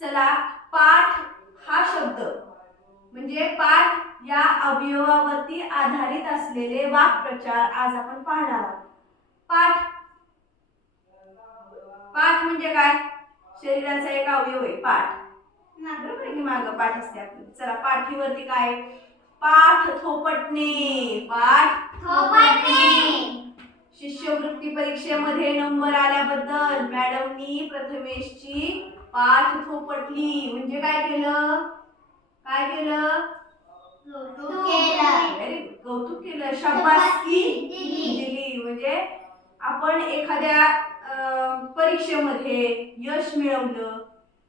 चला पाठ हा शब्द. म्हणजे पाठ या अवयवावरती आधारित असलेले वाक्प्रचार आज आपण पाहणार आहोत. पाठ. पाठ म्हणजे काय? शरीराचा एक अवयव आहे पाठ. बरोबर की मागं पाठ असते आपली? चला पाठीवरती काय? पाठ थोपटणे. पाठ शिष्यवृत्ती परीक्षेमध्ये नंबर आल्याबद्दल मॅडमनी प्रथमेशची पाठ थोपटली म्हणजे काय केलं? काय केलं. कौतुक केलं. शाबासकी दिली. म्हणजे आपण एखाद्या परीक्षेमध्ये यश मिळवलं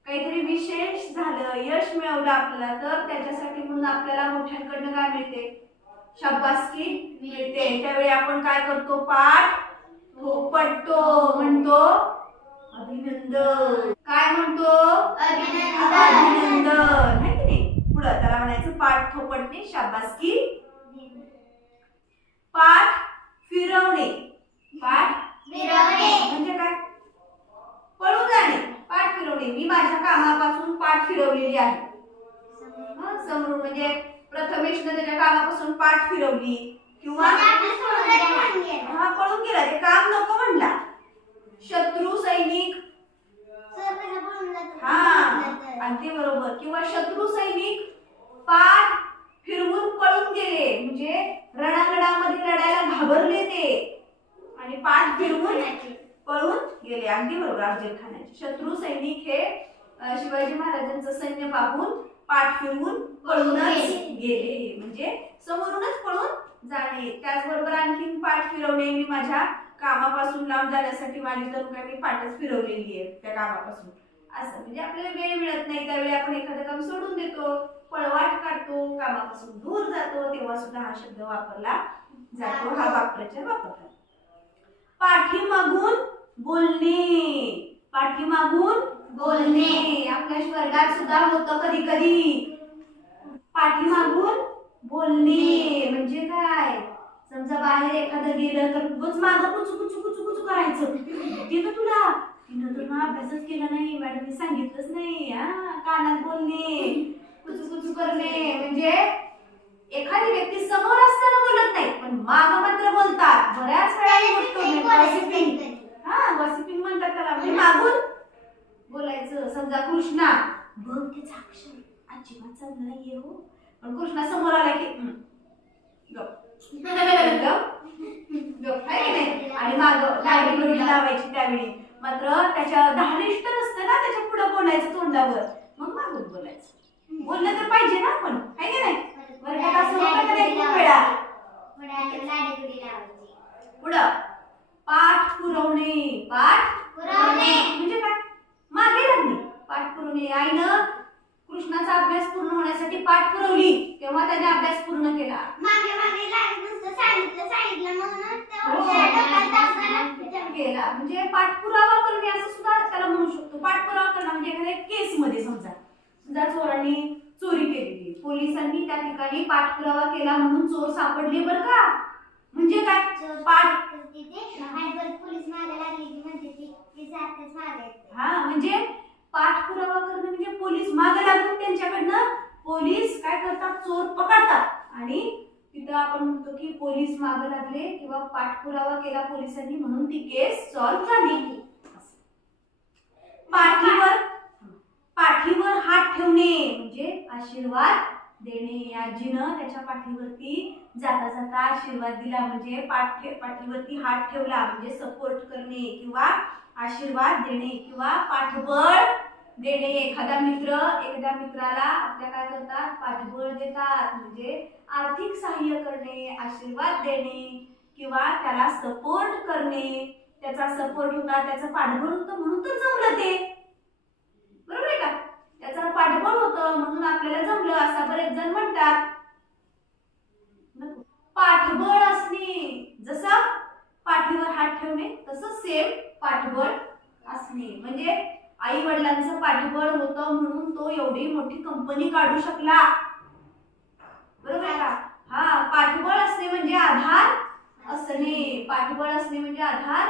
काहीतरी विशेष झालं यश मिळवलं आपल्याला तर त्याच्यासाठी म्हणून आपल्याला मोठ्यांकडनं काय मिळते? शाबासकी मिळते. त्यावेळी आपण काय करतो? पाठ थोपटतो म्हणतो अभिनंदन. काय म्हणतो? अभिनंदन. है की नाही? पुढं त्याला म्हणायचं पाठ थोपटणे शाबासकी. पाठ फिरवणे. पाठ म्हणजे काय? पळून जाणे. पाठ फिरवणे. मी माझ्या कामापासून पाठ फिरवलेली आहे. समोरून म्हणजे प्रथमेशनं त्याच्या कामापासून पाठ फिरवली. किंवा हा पळून गेला. ते काम नको म्हणला. शत्रू सैनिक हा. अगदी बरोबर. किंवा शत्रू सैनिक पाठ फिरवून पळून गेले. म्हणजे रणांगणामध्ये लढायला घाबरले ते. आणि पाठ फिरवून पळून गेले. अगदी बरोबर अफजल खानाचे शत्रू सैनिक हे शिवाजी महाराजांचं सैन्य पाहून पाठ फिरवून पळूनच गेले. म्हणजे समोरूनच पळून जाणे. त्याचबरोबर आणखीन पाठ फिरवणे मी माझ्या कामापासून लांब जाण्यासाठी माझी जणू मी पाठच फिरवलेली आहे त्या कामापासून. असं. म्हणजे आपल्याला वेळ मिळत नाही. त्यावेळी आपण एखादं काम सोडून देतो पळवाट काढतो कामापासून दूर जातो तेव्हा सुद्धा हा शब्द वापरला जातो. हा वाक्प्रचार वापरतात. पाठीमागून बोलणे. पाठीमागून बोलणे. आपल्या वर्गात सुद्धा होतं कधी कधी पाठीमागून बोलणे. म्हणजे काय? समजा बाहेर एखादं गेलं तर मागं कुचू कुचू कुचू कुचू करायचं. ते का तुला. तिनं तर ना अभ्यासच केला नाही मॅडमने सांगितलंच नाही हा कानात बोलणे कुचू कुचू करणे म्हणजे एखादी व्यक्ती समोर असताना बोलत नाही पण माग मात्र बोलतात. बऱ्याच वेळा ही गोष्ट. हा गॉसिपिंग म्हणतात त्याला. म्हणजे मागून बोलायचं. समजा कृष्णा बघ त्याचा अक्षर अजिबात चांगला नाहीये हो. पण कृष्णा समोर आला की गप. गप. आणि माग बिडी लावायची त्यावेळी. मात्र त्याच्या धारिष्ट नसतं ना त्याच्या पुढे बोलायचं तोंडावर. मग मागून बोलायचं. बोललं तर पाहिजे ना आपण आहे की नाही? वर्गात असं होतं का नाही खूप वेळा? पुढं. पाठ पुरवणे पाठ म्हणजे काय? मागे लागणे. पाठ पुरवणे. आईनं कृष्णाचा अभ्यास पूर्ण होण्यासाठी पाठ पुरवली तेव्हा त्याने अभ्यास पूर्ण केला. केला. म्हणजे पाठपुरावा करणे असं सुद्धा त्याला म्हणू शकतो. पाठपुरावा करणं म्हणजे एखाद्या केस मध्ये समजा. समजा चोरांनी चोरी केलेली. पोलिसांनी त्या ठिकाणी पाठपुरावा केला म्हणून चोर सापडले बरं का? म्हणजे काय? पाठ पोलीस मागे लागली की म्हणते ती ती सारखंच मागे. येते. हा म्हणजे पाठपुरावा करणं म्हणजे पोलीस मागे लागून त्यांच्याकडनं. पोलीस काय करतात? चोर पकडतात. आणि तिथं आपण म्हणतो की पोलीस मागे लागले किंवा पाठपुरावा केला पोलिसांनी म्हणून ती केस सॉल्व्ह झाली. पाठीवर पाठीवर हात ठेवणे म्हणजे आशीर्वाद देणे. आजीनं त्याच्या पाठीवरती जाता जाता आशीर्वाद दिला म्हणजे पाठ पाठीवरती हात ठेवला म्हणजे सपोर्ट करणे किंवा आशीर्वाद देणे किंवा पाठबळ देणे एखादा मित्र एखाद्या मित्राला आपल्या काय करतात? पाठबळ देतात. म्हणजे आर्थिक सहाय्य करणे आशीर्वाद देणे किंवा त्याला सपोर्ट करणे. त्याचा सपोर्ट होता त्याचं पाठबळ होतं म्हणून तर जमलं ते. बरोबर आहे का? त्याचं पाठबळ होतं म्हणून आपल्याला जमलं. असं बरेच जण म्हणतात नको. पाठबळ असणे जसं पाठीवर हात ठेवणे तसं सेम पाठबळ असणे म्हणजे आई वडिलांचं पाठबळ होतं म्हणून तो एवढी मोठी कंपनी काढू शकला. बरोबर आहे का? हा पाठबळ असणे म्हणजे आधार असणे. पाठबळ असणे म्हणजे आधार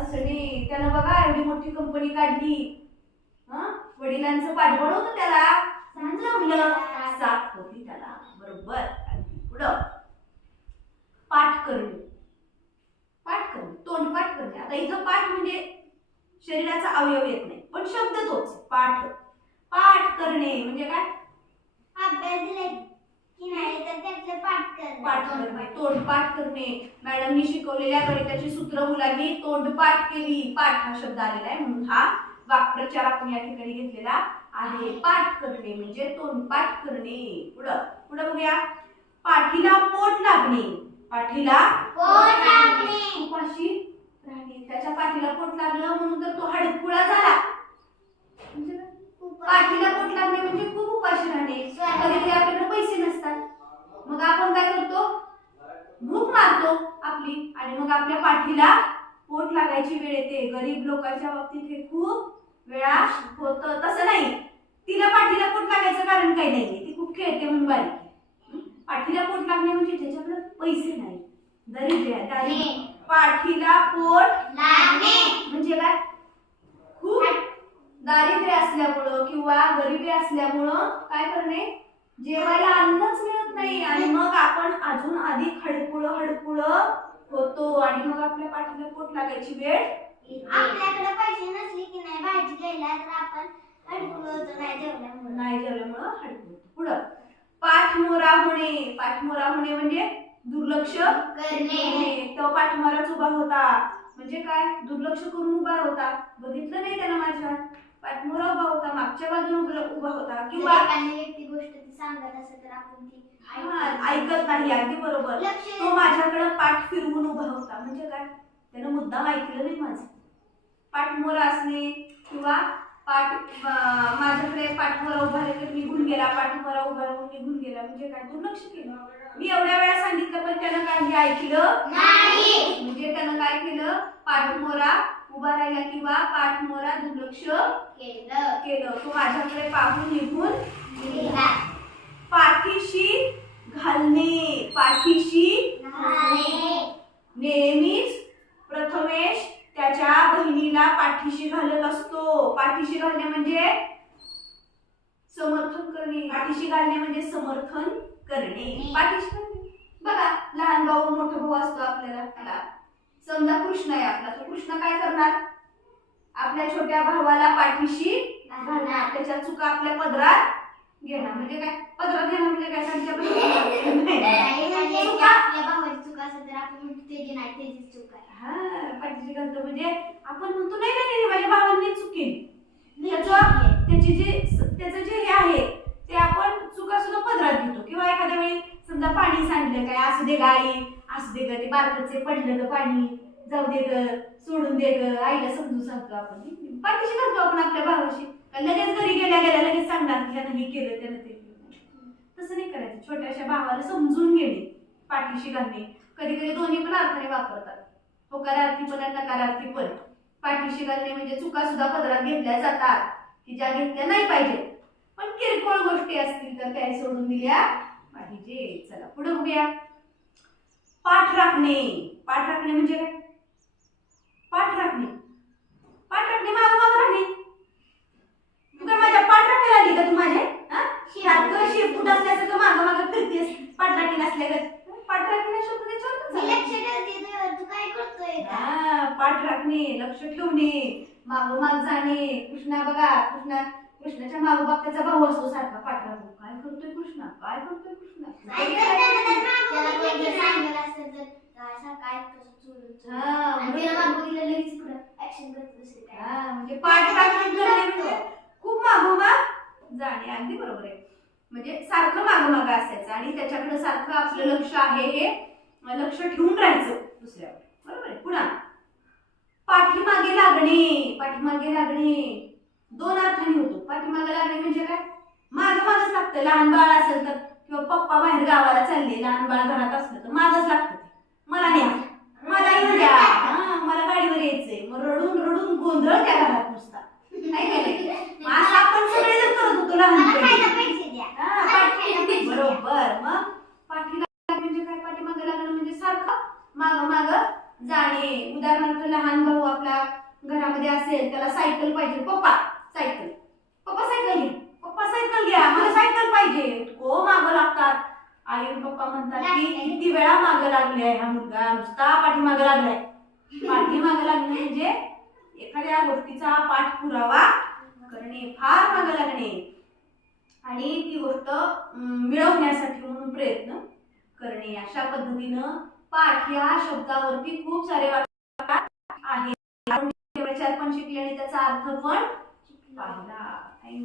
असणे. त्यानं बघा एवढी मोठी कंपनी काढली. हं? वडिलांचं पाठबळ होतं त्याला. जमलं होती. साथ होती त्याला. बरोबर. पुढं. पाठ करणे पाठ करणे तोंडपाठ करणे आता इथं पाठ म्हणजे शरीराचा अवयव येत नाही. पण शब्द तोच पाठ. पाठ करणे म्हणजे काय? अभ्यास दिलाय. की नाही तर त्यातलं पाठ कर पाठ करणे. तोंडपाठ करणे. मॅडमनी शिकवलेल्या गणिताची सूत्र मुलांनी तोंडपाठ केली. पाठ हा शब्द आलेला आहे. म्हणून हा वाक्प्रचार आपण या ठिकाणी घेतलेला आहे. पाठ करणे म्हणजे तोंडपाठ करणे. पुढं. पुढं बघूया. पाठीला पोट लागणे. पाठीला पोट लागणे. उपाशी राहणे त्याच्या पाठीला पोट लागलं म्हणून तर तो हडकुळा झाला. म्हणजे पाठीला पोट लागणे म्हणजे खूप उपाशी राहणे कधी आपल्याकडे पैसे नसतात. मग आपण काय करतो? भूक मारतो आपली. आणि मग आपल्या पाठीला पोट लागायची वेळ येते. गरीब लोकांच्या बाबतीत हे खूप वेळा होत. तसं नाही. तिला पाठीला पोट लागायचं कारण काही नाहीये ती खूप खेळते म्हणून बारीक. पाठीला पोट लागणे म्हणजे त्याच्याकडे पैसे नाही. दरिद्र आहे दारिद्र्य. पाठीला पोट लागणे. म्हणजे काय? खूप दारिद्र्य असल्यामुळं किंवा गरिबी असल्यामुळं काय करणे? जेवायला अन्नच मिळत नाही आणि मग आपण अजून अधिक हडकुळ हडकुळ होतो आणि मग आपल्या पाठीला पोट लागायची वेळ आपल्याकडे पैसे नसले की नाही भाजी घ्यायला तर आपण अडकून होतो नाही जेवल्यामुळे. नाही जेवल्यामुळं हडकुळ. पुढं पाठमोरा होणे. पाठमोरा होणे म्हणजे दुर्लक्ष करणे. तो पाठमोराच उभा होता. म्हणजे काय? दुर्लक्ष करून उभा होता. बघितलं नाही त्यानं माझ्या? पाठमोरा उभा होता. मागच्या बाजूने उभा- होता. किंवा एखादी व्यक्ती गोष्ट ती सांगत असेल तर आपण ती ऐकत नाही अगदी बरोबर. तो माझ्याकडे पाठ फिरवून उभा होता. म्हणजे काय? त्यानं मुद्दाम ऐकलं नाही माझं. पाठमोरा असणे किंवा पाठ माझ्याकडे पाठमोरा उभा राहिला निघून गेला पाठमोरा उभा राहून निघून गेला. म्हणजे काय? दुर्लक्ष केलं. मी एवढ्या वेळा सांगितलं पण त्यानं काही ऐकलं? नाही. म्हणजे त्यानं काय केलं? पाठमोरा उभा राहिला किंवा पाठमोरा दुर्लक्ष केलं. केलं. तो माझ्याकडे पाहून निघून. पाठीशी घालणे. पाठीशी नाही. नेहमीच प्रथमेश त्याच्या बहिणीला पाठीशी घालत असतो. पाठीशी घालणे म्हणजे समर्थन करणे. पाठीशी घालणे म्हणजे समर्थन करणे. पाठीशी घालणे. बघा लहान भाऊ मोठा भाऊ असतो आपल्याला. समजा कृष्ण आहे आपला. तो कृष्ण काय करणार? आपल्या छोट्या भावाला पाठीशी घालणार. त्याच्या चुका आपल्या पदरात घेणार म्हणजे काय? पदरात घेणार म्हणजे काय? त्यांच्या पाठीशी घालतो म्हणजे आपण म्हणतो नाही नाही माझ्या भावांनी चूक केली मी त्याचं जे त्याचं जे हे आहे ते आपण चुका सुद्धा पदरात घेतो. किंवा एखाद्या वेळी समजा पाणी सांडलं काय असू दे गाई असू दे ग ते बारकचे पडलं ग पाणी जाऊ दे ग सोडून दे ग आईला समजून सांगतो आपण. पाठीशी घालतो आपण आपल्या भावाशी. लगेच हे केलं त्यानं ते तसं नाही करायचं. छोट्याशा भावाला समजून घेणे पाठीशी घालणे. कधी कधी दोन्ही पण अर्थाने वापरतात. होकारार्थी पण आणि नकारार्थी पण. पाठीशी घालणे म्हणजे चुका सुद्धा पदरात घेतल्या जातात. की ज्या घेतल्या नाही पाहिजे पण किरकोळ गोष्टी असतील तर त्या सोडून दिल्या पाहिजे. चला पुढे बघूया. पाठ राखणे. पाठ राखणे म्हणजे काय? पाठ राखणे. पाठ राखणे मागं मागं राहणे. तू काय माझ्या पाठ राखायला आली का तू माझे हा? शेपूट असल्यासारखं मागं मागं फिरतेस पाठ राखी नसल्यागत. पाठ राखणे शब्द हा, पाठ राखणे लक्ष ठेवणे मागोमाग जाणे. कृष्णा बघा कृष्णा कृष्णाच्या मागोमाग त्याचा भाऊ असतो सारखा पाठ राखून काय करतोय कृष्णा? काय करतोय कृष्णा. हा, हा, म्हणजे पाठ राखून करणे म्हणजे खूप मागोमाग जाणे अगदी बरोबर आहे. म्हणजे सारखं मागोमाग असायचं आणि त्याच्याकडे सारखं आपलं लक्ष आहे हे लक्ष ठेवून राहायचं दुसऱ्यावर. बरोबर आहे? पुन्हा. पाठीमागे लागणे पाठीमागे लागणे. दोन अर्थाने होतो. पाठीमागे लागणे म्हणजे काय? मागं मागच लागतं. लहान बाळ असेल तर किंवा पप्पा बाहेर गावाला चालले लहान बाळ घरात असलं तर मागच लागतं मला न्या. मला येऊ द्या मला गाडीवर यायचंय. मग रडून रडून गोंधळ त्या घरात नुसता. नाही बर मग पाठी म्हणजे काय? पाठीमागे लागणं म्हणजे सारखं माग माग जाणे. उदाहरणार्थ लहान भाऊ आपला घरामध्ये असेल त्याला सायकल पाहिजे. पप्पा सायकल. पप्पा सायकल पप्पा सायकल घ्या. मला सायकल पाहिजे. हो माग लागतात. आई पप्पा म्हणतात की किती वेळा माग लागले हा मुलगा. नुसता पाठीमाग लागलाय. पाठीमाग लागणे म्हणजे एखाद्या गोष्टीचा पाठ पुरावा करणे. फार माग लागणे. आणि ती गोष्ट मिळवण्यासाठी म्हणून प्रयत्न करणे. अशा पद्धतीनं पाठ या शब्दावरती खूप सारे वाक्य आहेत. आपण चार पण शिकले आणि त्याचा अर्थ पण पाहिला थँक्यू